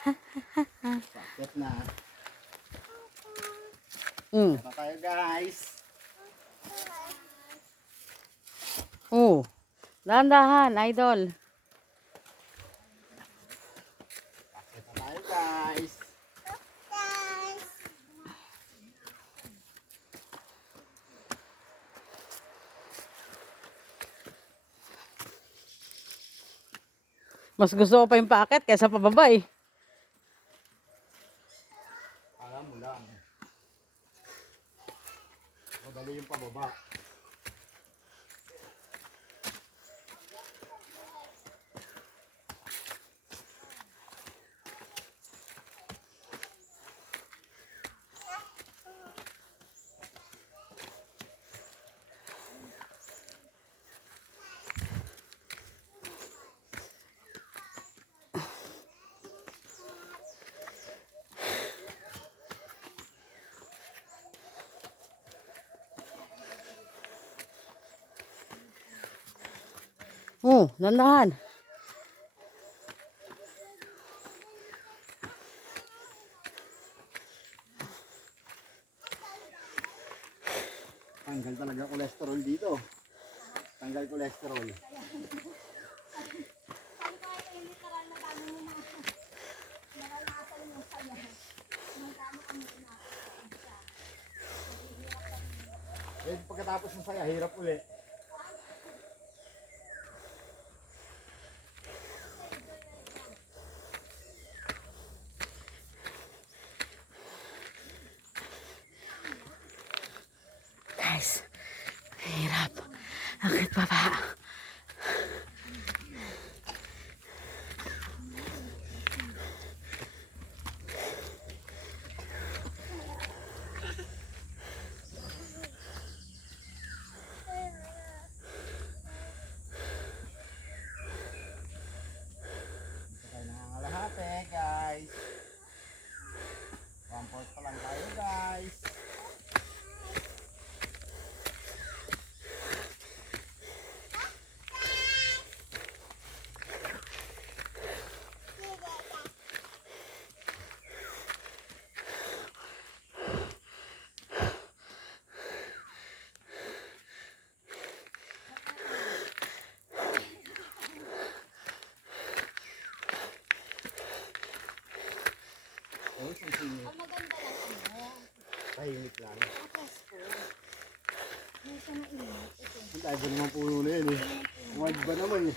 Sakit na. Mm. Ito tayo guys. Oh. Dahan-dahan, idol. Ito tayo guys. Mas gusto ko pa yung paakyat kaysa pababa eh. Alam mo lang. Madali yung pababa. Oh, dahan-dahan. Tanggal talaga cholesterol dito. Tanggal cholesterol. Eh, pagkatapos ng saya, hirap uli. Guys, hirap. Akit baba. Ito tayo nangangalahati guys. 1/4 pa lang tayo guys. Oh, sisingit. Ang maganda lang ano. Tahimik lang. Presko. Hindi siya mainit. Ito. Ang tayo ba naman puno na yun eh. Wide ba naman eh.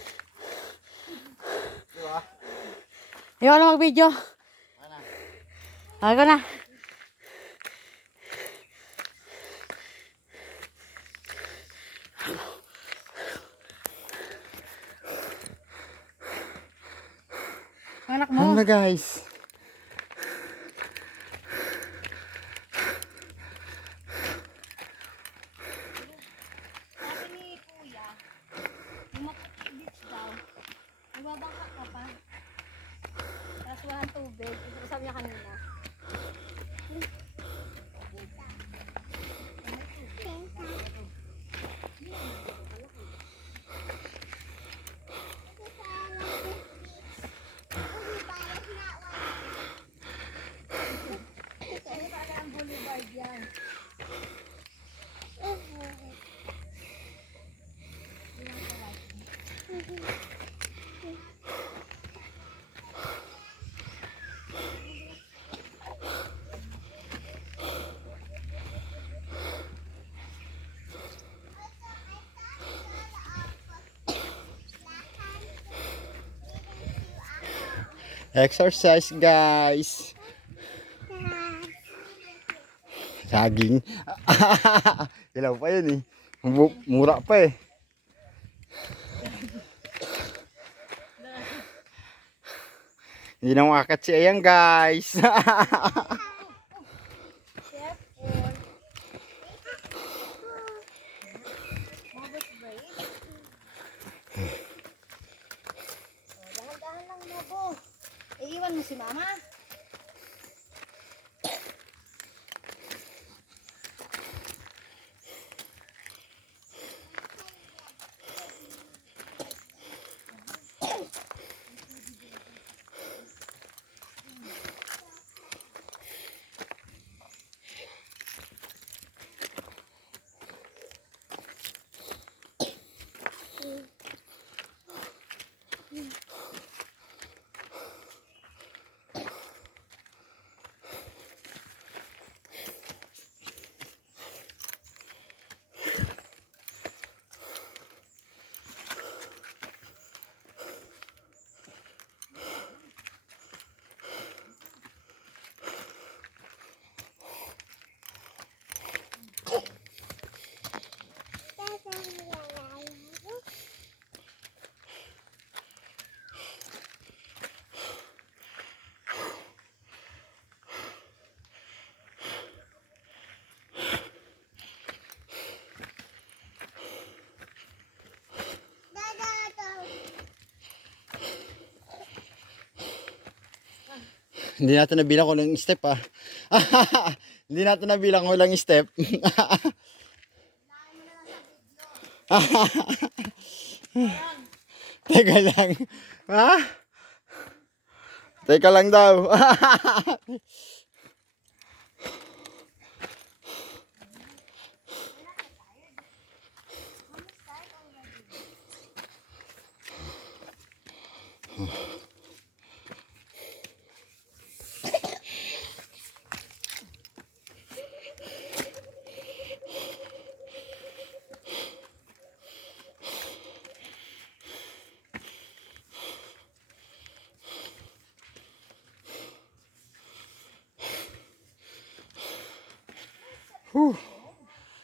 Diba? Ayaw na mag-video. Ano? Ako na. Anak mo. Ano na guys? Sabi ni Kuya, yung Maputi Beach daw, nagbabangka ka pa. Tapos walang tubig. Ito sabi niya kanina. Kaya talaga ang boulevard yan. Exercise guys. Saging. Ilaw pa yun eh. Mura pa eh. Hindi na makakat si Ayang guys. Mabot break. Dahan-dahan lang mo. Iiwan mo si mama. Hindi natin nabilang kung ilang step ah. Hindi natin nabilang kung ilang step. Teka lang. Ha? Teka lang daw.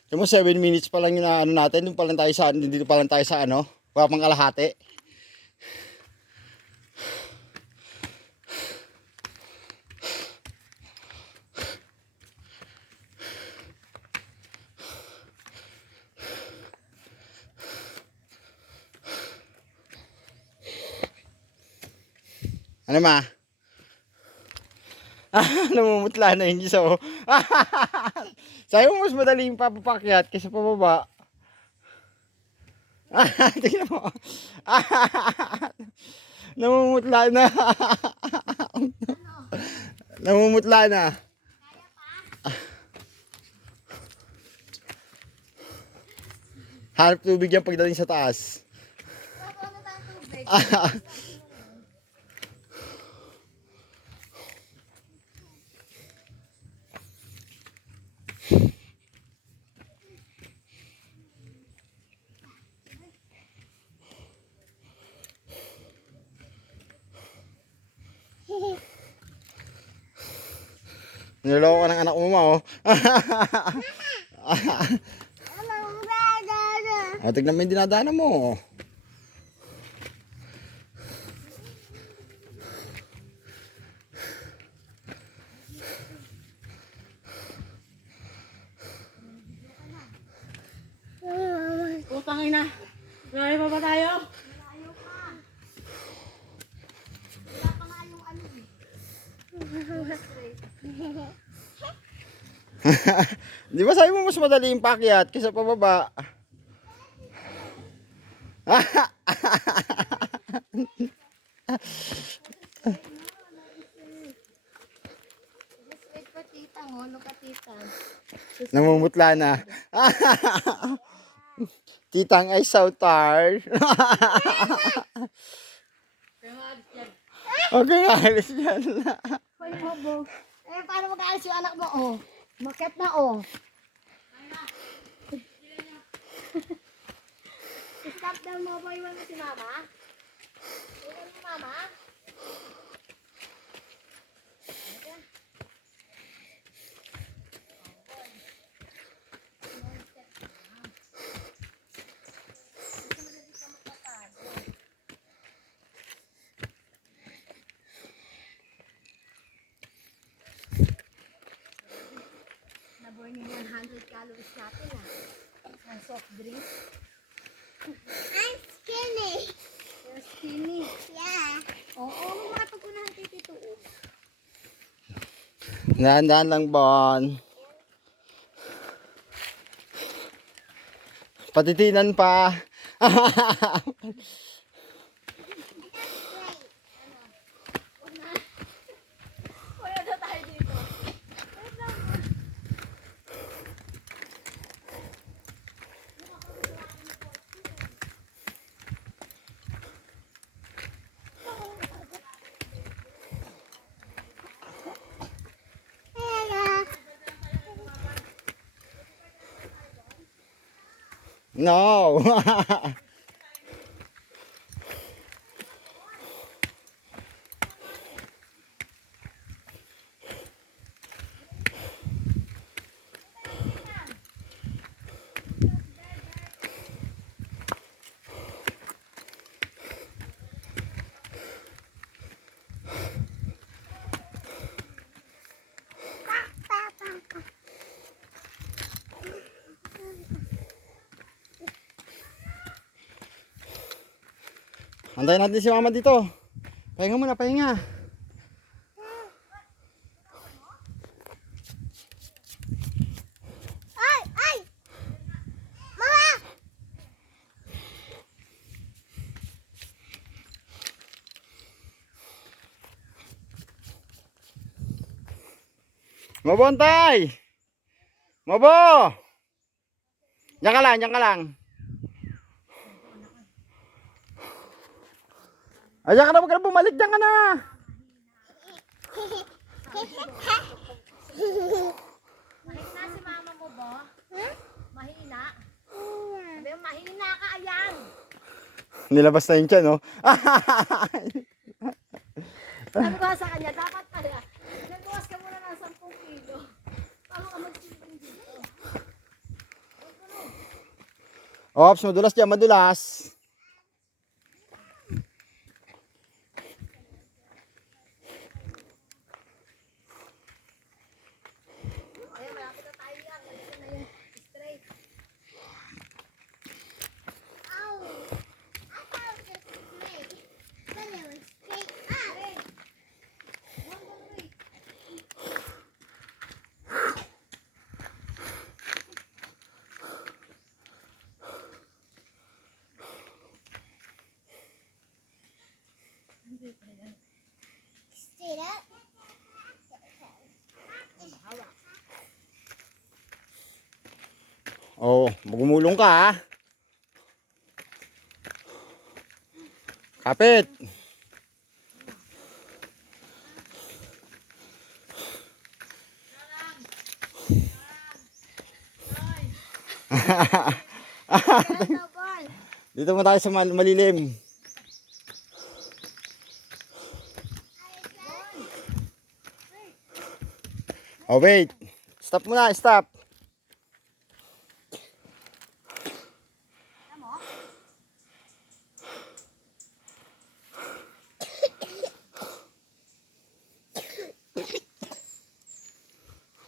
Alam mo, 7 minutes pa lang yung ano natin. Dito pa lang tayo sa, dito pa lang tayo sa ano. Wala pang kalahati. Ano ma? Namumutla na yung giso. Sabi mo mas madali yung papapakyat kaysa pababa. Tingnan mo. Namumutla na. Namumutla na. Hanap tubig yan pagdating sa taas. Ano tayong tubig? Niloloko ka ng anak mo ma oh. O, tignan mo yung dinadaanan mo. Utang ina. Layo pa ba tayo? Malayo pa. Wala pa nga yung ano eh. Di ba sabi mo mas madali yung pakyat kaysa pababa? Just wait for tita mo. Look at tita. Namumutla na. Titang ay so tired. Okay, alis dyan. Hoy, bobo. Eh, paano mag-aalis yung anak mo, oh? Maket na, oh. Stop down mo ba? Iwan mo si mama? Iwan mo mama? Naburn yung 100 calories natin, ah. Ang soft drink. I'm skinny. You're skinny? Yeah. Oo, makapag-unahan kay Tito. Dahan-dahan lang, Bon. Patitinan pa. Wala na tayo dito. No. Antayin natin si mama dito. Pahinga muna, pahinga. Mabontay! Mabo! Diyan ka lang, diyan ka lang. Ayan ka na, wag ka na bumalik, diyan ka na. Mahina si mama mo ba? Mahina? Sabi mo, mahina ka, ayan. Nilabas na yun siya, no? Sabi ko sa kanya, dapat pala, nagbukas ka muna ng 10 kilo. Paano ka magsilbing dito? Ops, madulas dyan, madulas. Ayan, malapit na tayo yan. Malapit na yung straight. Oh, I thought it was straight. But it was straight up. One, two, three. Straight up. Oh, magumulong ka, ha? Kapit. Dito mo tayo sa malilim. Oh, wait. Stop muna, stop.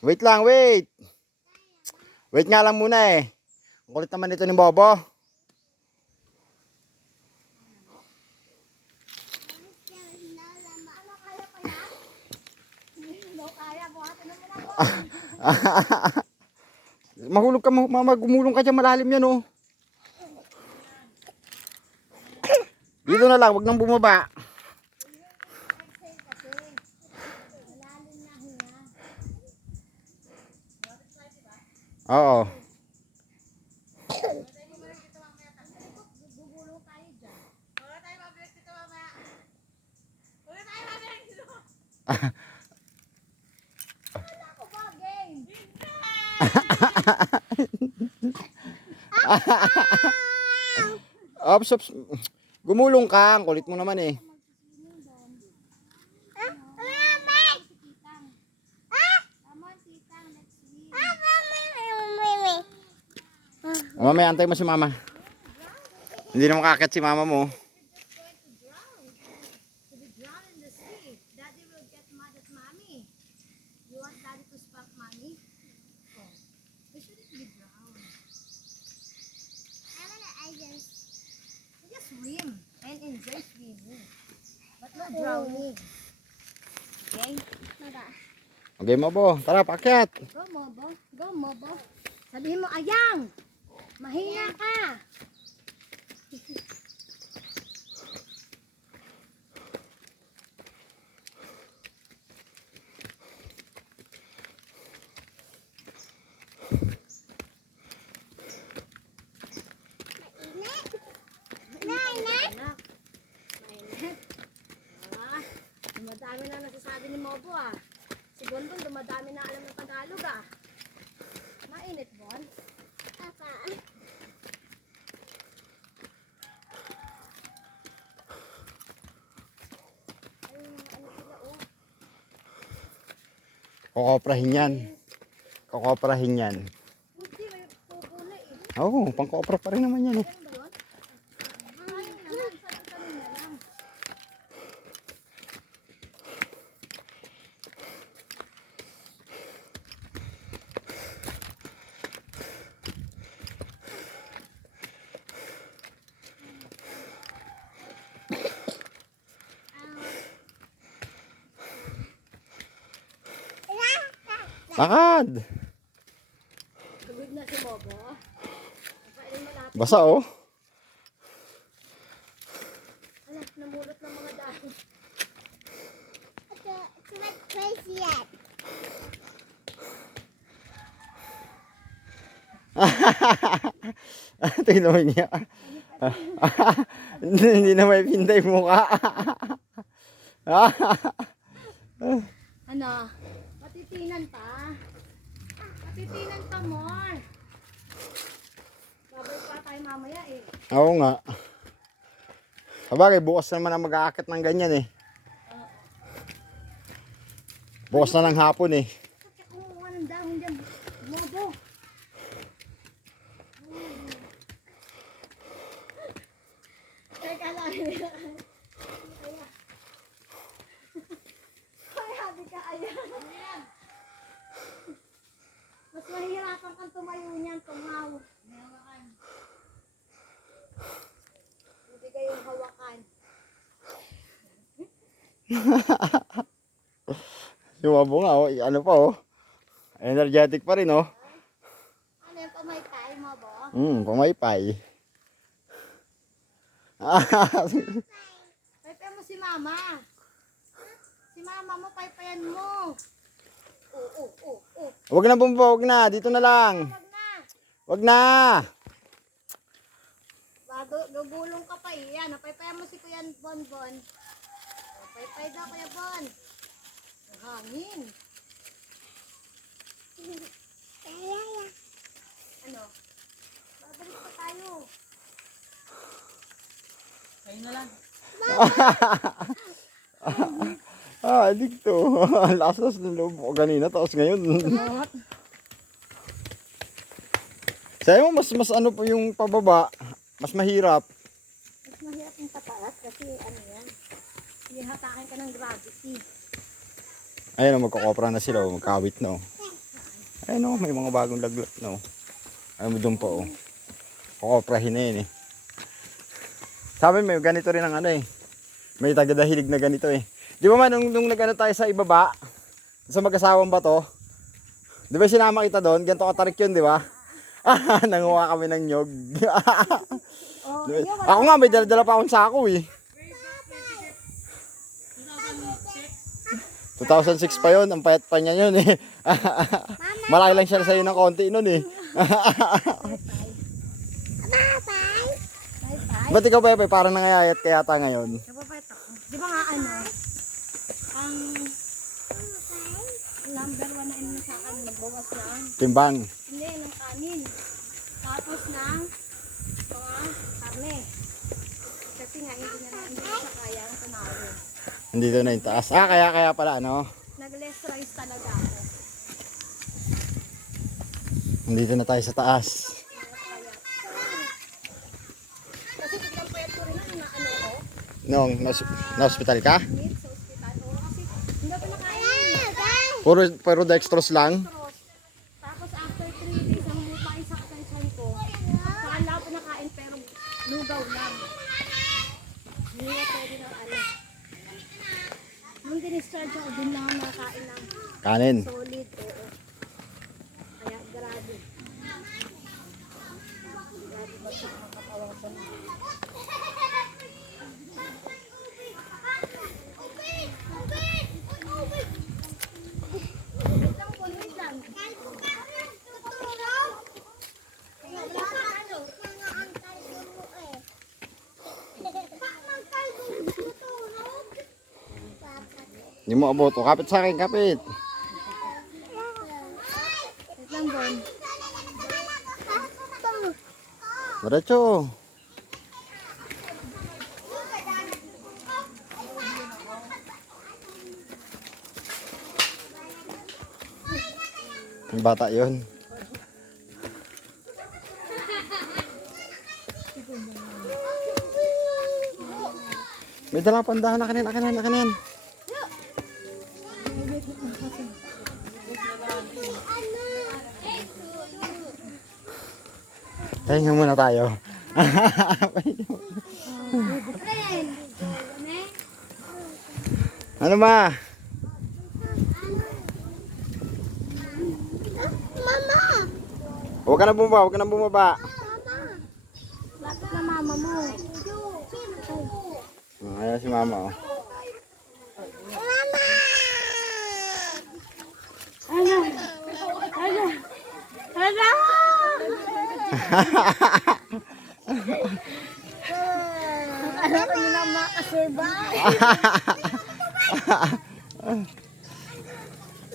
Wait lang, wait. Wait nga lang muna eh. Ang kulit naman ito ni Bobo. Mahulog ka, magumulong ka dyan, malalim yan oh. Dito na lang, wag nang bumaba. Oo. Ops, ops. Gumulong ka, ang kulit mo naman eh. Mamaya antay mo si mama. Hindi na makakit si mama mo. To be drowned in the sea. Daddy will get mad at mommy. You want daddy to spank mommy? Oh, we shouldn't be drowned. I just swim and enjoy swimming. But no drowning. Okay? Okay, Mobo. Tara, pakyat. Go, Mobo. Go, Mobo. Sabihin mo, Ayang! Mahina ka! Anak, mainit. Ah, dumadami na nasasabi ni Mobo ah. Si Bonbon dumadami na alam ng Tagalog ah. Mainit, Bon? Papa. Kokoprahin yan. Kokoprahin yan. Hindi, may pupula eh. Oo, pang-kopra pa rin naman yan eh. Ano ba yun? Ayun naman, sabi na lang. Lakad! Tugod na si Mobo. Kapain malapit. Basa oh. Anak, namulot ng mga dahon. It's not crazy yet. Tingnan mo niya. Hindi na may pinday mukha. Ano? Matitinan pa. Matitinan pa more. Babay pa tayo mamaya eh. Oo nga. Sabagay, bukas naman ang mag-aakit ng ganyan eh. Bukas na ng hapon eh. Kumuha ng dahon dyan. Mobo. Teka lang. Ay, habi ka. Ayan. Mas mahirapan kang tumayo niyan. Tumaw. Bibigay yung hawakan. Sumabo nga oh. Ano pa oh. Energetic pa rin oh. Ano yung pamaypay mo, bo? Pumaypay. Paypayan mo si mama. Si mama mo, paypayan mo. Oo. Wag na bumba, wag na. Dito na lang. Wag na. Wag na. Bago, gugulong ka pa eh. Yan, paypayan mo si Kuya Bonbon. Paypay daw, Kuya Bon. Ang hangin. Ano? Babalik pa tayo. Kayo na lang. Adikto. Lasas ng loob ko kanina. Tapos ngayon. Sa'yo mo, mas ano po yung pababa. Mas mahirap. Mas mahirap yung pataas kasi ano yan. Hihatakin ka ng gravity. Ayun o, magkakopra na sila o. Magkawit na o. Ayun o, may mga bagong laglat na o. Ano mo doon pa o. Kukoprahin na yun eh. Sabi may ganito rin ang ano eh. May tagadahilig na ganito eh. Di ba man nung nag-ano tayo sa ibaba? Sa mag-asawang bato? Di ba sinama kita doon? Ganito katarik yun, di ba? Nanguha kami ng nyog. Oh, Diba? ayun, Ako nga, may dala-dala pa akong sako eh. 2006 pa yun, ang payat pa niya yun eh. Malaki lang siya sa'yo ng konti nun eh. Bye-bye. Ba't ikaw Pepe, parang nangayayat ka yata ngayon? Napapayat ako. Di ba nga ano? Ang number 1 na ino sa akin, magbawas lang. Timbang. Hindi, ng kanin. Tapos ng mga karne. Kasi nga, hindi sa kaya ang tunawin. Nandito na yung taas. Kaya pala ano. Nag-less rice talaga ako. Nandito na tayo sa taas. Kasi biglang pwede ko rin na ano ko. Noong na-hospital ka? Meat sa ospital. Oo, kasi hindi ako nakain. Puro dextrose lang? Tapos after 3 days, ang mupain sa atensyon ko. Saan lang ako nakain pero lugaw lang. Hindi na pwede na ano. Nung dinischarge ako, dun lang ako nakain ng Kanin. solid. Oo. Kaya grabe. Grabe ba siya makatawa ko na. Wait lang. Hindi mo aboto. Kapit sa akin, kapit. Wait lang, Bon. Diretso. Yung bata yun. May dalang pandahan na kanin. Pahinga muna tayo. Ano ma? Mama! Huwag ka na bumaba. Bakit na mama mo? Ayan si mama oh. Mama! Ano? Alam ko nila makasurvive.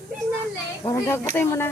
Pinalik. Parang patay mo na.